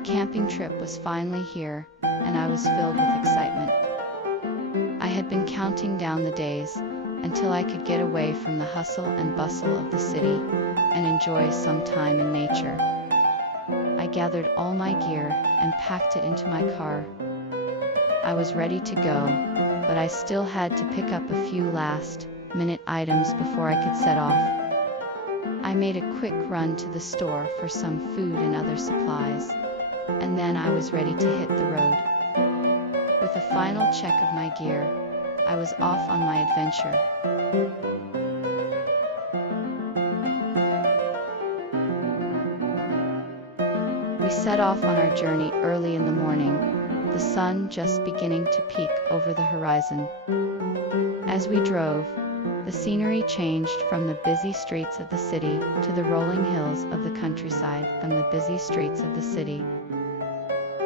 The camping trip was finally here, and I was filled with excitement. I had been counting down the days until I could get away from the hustle and bustle of the city and enjoy some time in nature. I gathered all my gear and packed it into my car. I was ready to go, but I still had to pick up a few last-minute items before I could set off. I made a quick run to the store for some food and other supplies, and then I was ready to hit the road. With a final check of my gear, I was off on my adventure. We set off on our journey early in the morning, the sun just beginning to peek over the horizon. As we drove, the scenery changed from the busy streets of the city to the rolling hills of the countryside from the busy streets of the city.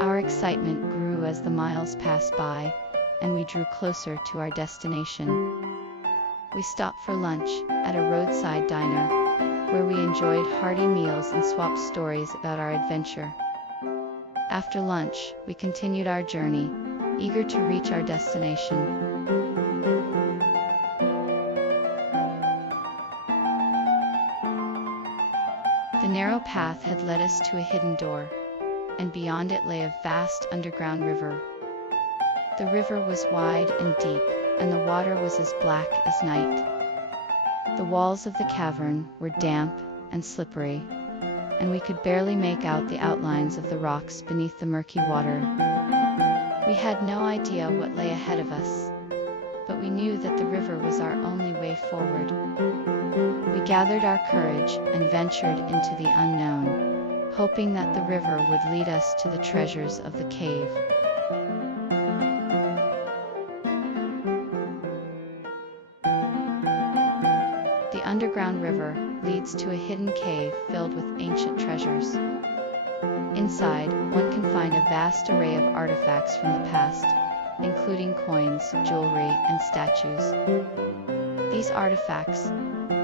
Our excitement grew as the miles passed by, and we drew closer to our destination. We stopped for lunch at a roadside diner, where we enjoyed hearty meals and swapped stories about our adventure. After lunch, we continued our journey, eager to reach our destination. The narrow path had led us to a hidden door, and beyond it lay a vast underground river. The river was wide and deep, and the water was as black as night. The walls of the cavern were damp and slippery, and we could barely make out the outlines of the rocks beneath the murky water. We had no idea what lay ahead of us, but we knew that the river was our only way forward. We gathered our courage and ventured into the unknown, hoping that the river would lead us to the treasures of the cave. The underground river leads to a hidden cave filled with ancient treasures. Inside, one can find a vast array of artifacts from the past, including coins, jewelry, and statues. These artifacts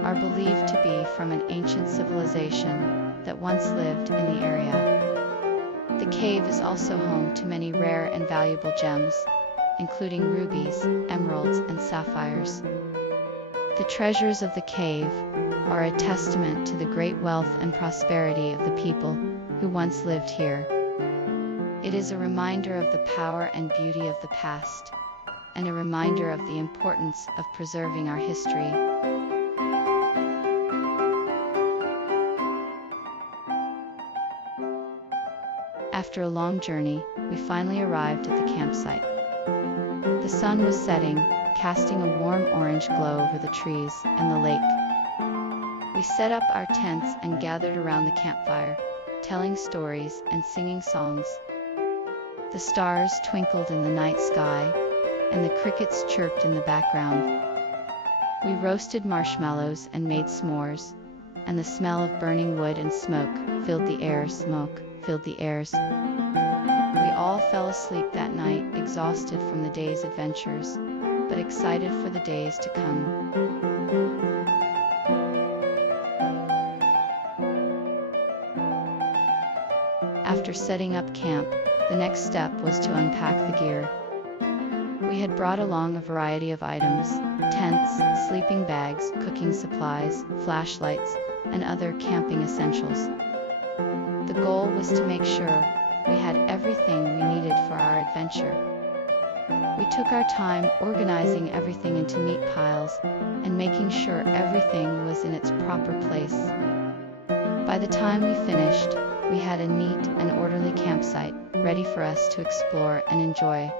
are believed to be from an ancient civilization that once lived in the area. The cave is also home to many rare and valuable gems, including rubies, emeralds, and sapphires. The treasures of the cave are a testament to the great wealth and prosperity of the people who once lived here. It is a reminder of the power and beauty of the past, and a reminder of the importance of preserving our history. After a long journey, we finally arrived at the campsite. The sun was setting, casting a warm orange glow over the trees and the lake. We set up our tents and gathered around the campfire, telling stories and singing songs. The stars twinkled in the night sky, and the crickets chirped in the background. We roasted marshmallows and made s'mores, and the smell of burning wood and smoke filled the air. We all fell asleep that night, exhausted from the day's adventures, but excited for the days to come. After setting up camp, the next step was to unpack the gear. We had brought along a variety of items: tents, sleeping bags, cooking supplies, flashlights, and other camping essentials. The goal was to make sure we had everything we needed for our adventure. We took our time organizing everything into neat piles and making sure everything was in its proper place. By the time we finished, we had a neat and orderly campsite ready for us to explore and enjoy.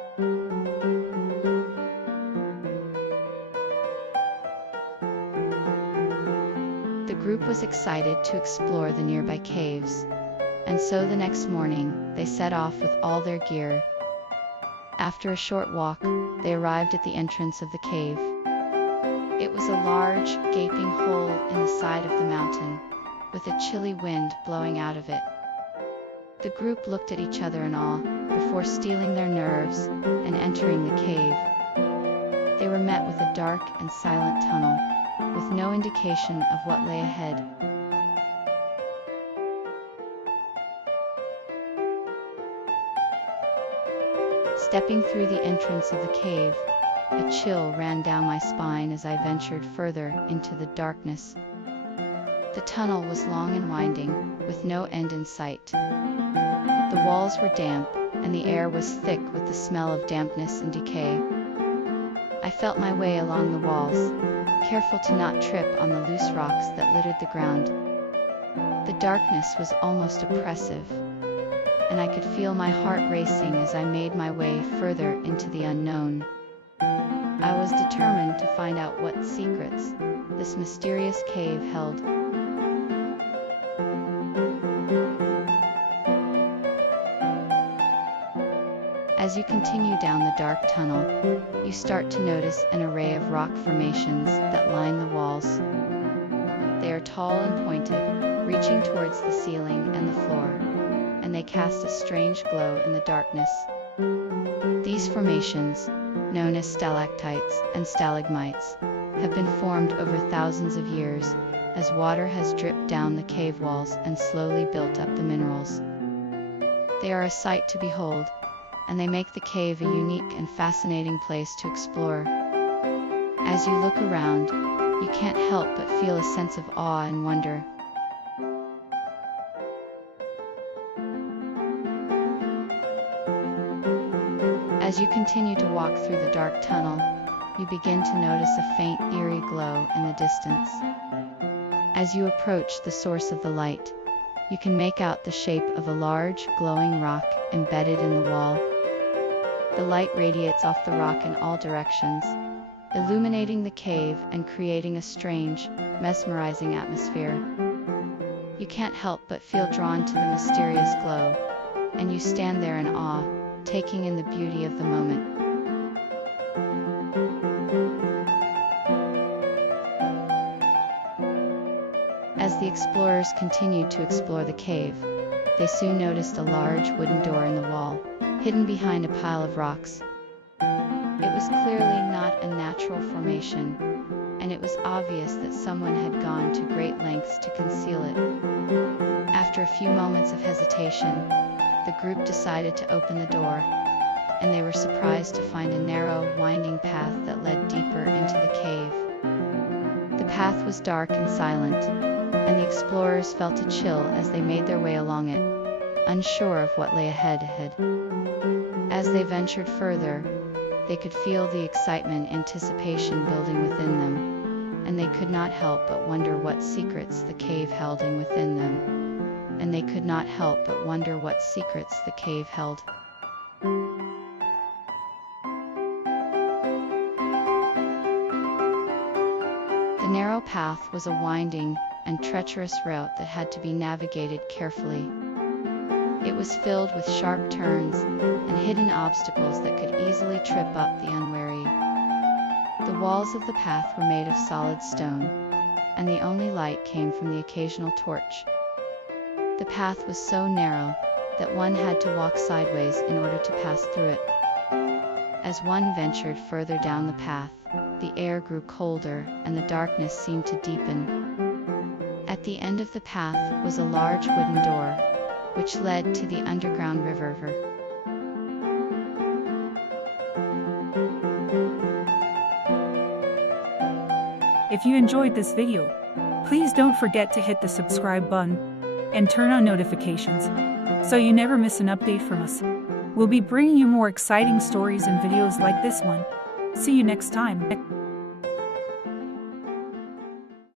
The group was excited to explore the nearby caves, and so the next morning, they set off with all their gear. After a short walk, they arrived at the entrance of the cave. It was a large, gaping hole in the side of the mountain, with a chilly wind blowing out of it. The group looked at each other in awe before steeling their nerves and entering the cave. They were met with a dark and silent tunnel, with no indication of what lay ahead. Stepping through the entrance of the cave, a chill ran down my spine as I ventured further into the darkness. The tunnel was long and winding, with no end in sight. The walls were damp, and the air was thick with the smell of dampness and decay. I felt my way along the walls, careful to not trip on the loose rocks that littered the ground. The darkness was almost oppressive, and I could feel my heart racing as I made my way further into the unknown. I was determined to find out what secrets this mysterious cave held. As you continue down the dark tunnel, you start to notice an array of rock formations that line the walls. They are tall and pointed, reaching towards the ceiling and the floor, and they cast a strange glow in the darkness. These formations, known as stalactites and stalagmites, have been formed over thousands of years as water has dripped down the cave walls and slowly built up the minerals. They are a sight to behold, and they make the cave a unique and fascinating place to explore. As you look around, you can't help but feel a sense of awe and wonder. As you continue to walk through the dark tunnel, you begin to notice a faint, eerie glow in the distance. As you approach the source of the light, you can make out the shape of a large, glowing rock embedded in the wall. The light radiates off the rock in all directions, illuminating the cave and creating a strange, mesmerizing atmosphere. You can't help but feel drawn to the mysterious glow, and you stand there in awe, taking in the beauty of the moment. As the explorers continued to explore the cave, they soon noticed a large wooden door in the wall, hidden behind a pile of rocks. It was clearly not a natural formation, and it was obvious that someone had gone to great lengths to conceal it. After a few moments of hesitation, the group decided to open the door, and they were surprised to find a narrow, winding path that led deeper into the cave. The path was dark and silent, and the explorers felt a chill as they made their way along it, unsure of what lay ahead. As they ventured further, they could feel the excitement and anticipation building within them, and they could not help but wonder what secrets the cave held within them. And they could not help but wonder what secrets the cave held. The narrow path was a winding and treacherous route that had to be navigated carefully. It was filled with sharp turns and hidden obstacles that could easily trip up the unwary. The walls of the path were made of solid stone, and the only light came from the occasional torch. The path was so narrow that one had to walk sideways in order to pass through it. As one ventured further down the path, the air grew colder and the darkness seemed to deepen. At the end of the path was a large wooden door, which led to the underground river. If you enjoyed this video, please don't forget to hit the subscribe button and turn on notifications so you never miss an update from us. We'll be bringing you more exciting stories and videos like this one. See you next time.